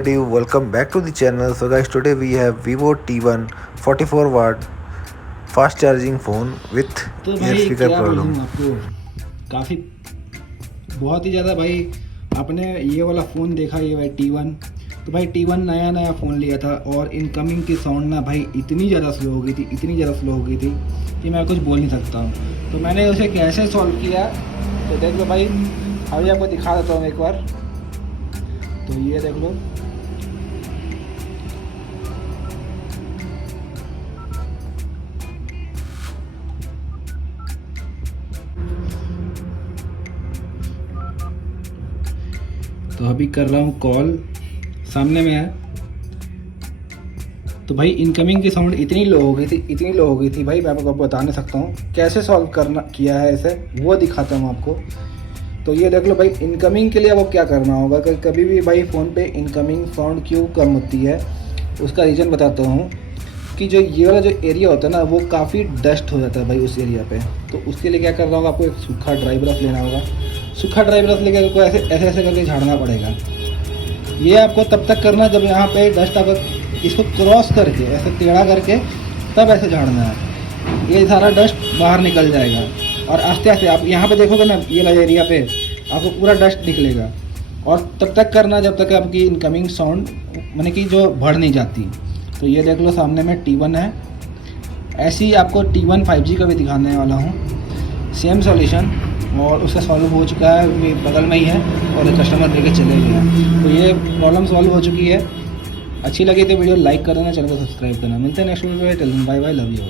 Welcome back to the channel. So guys, today we have Vivo T1 44 watt fast charging phone with तो ear भाई speaker क्या problem. बोलूँ आपको, काफ़ी बहुत ही ज़्यादा भाई आपने ये वाला फ़ोन देखा, ये भाई T1। तो भाई T1 नया फ़ोन लिया था और इनकमिंग की साउंड ना भाई इतनी ज़्यादा स्लो हो गई थी, इतनी ज़्यादा स्लो हो गई थी कि मैं कुछ बोल नहीं सकता हूँ। तो मैंने उसे कैसे सॉल्व किया तो देख लो भाई, अभी आपको दिखा देता हूँ एक बार। तो ये देख लो, तो अभी कर रहा हूँ कॉल, सामने में है। तो भाई इनकमिंग की साउंड इतनी लो हो गई थी भाई, मैं आपको बता नहीं सकता हूँ कैसे सॉल्व करना किया है इसे, वो दिखाता हूँ आपको। तो ये देख लो भाई, इनकमिंग के लिए वो क्या करना होगा कि कभी भी भाई फ़ोन पे इनकमिंग साउंड क्यों कम होती है, उसका रीज़न बताता हूँ। कि जो ये वाला जो एरिया होता है ना, वो काफ़ी डस्ट हो जाता है भाई उस एरिया पे। तो उसके लिए क्या करना होगा, आपको एक सूखा ड्राई ब्रश लेना होगा। सूखा ड्राई ब्रश लेकर आपको ऐसे ऐसे करके झाड़ना पड़ेगा। ये आपको तब तक करना जब यहाँ पे डस्ट आप इसको क्रॉस करके ऐसे टेढ़ा करके तब ऐसे झाड़ना है, ये सारा डस्ट बाहर निकल जाएगा। और आस्ते आस्ते आप यहाँ पे देखोगे ना, ये वाला एरिया पे आपको पूरा डस्ट निकलेगा। और तब तक करना जब तक आपकी इनकमिंग साउंड माने कि जो बढ़ नहीं जाती। तो ये देख लो, सामने में T1 है। ऐसे ही आपको T1 5G का भी दिखाने वाला हूँ, सेम सॉल्यूशन। और उसका सॉल्व हो चुका है, बगल में ही है और कस्टमर लेके चले गया। तो ये प्रॉब्लम सॉल्व हो चुकी है। अच्छी लगी तो वीडियो लाइक कर देना, चैनल को सब्सक्राइब करना। मिलते हैं नेक्स्ट वीडियो में। Till then bye bye, love you.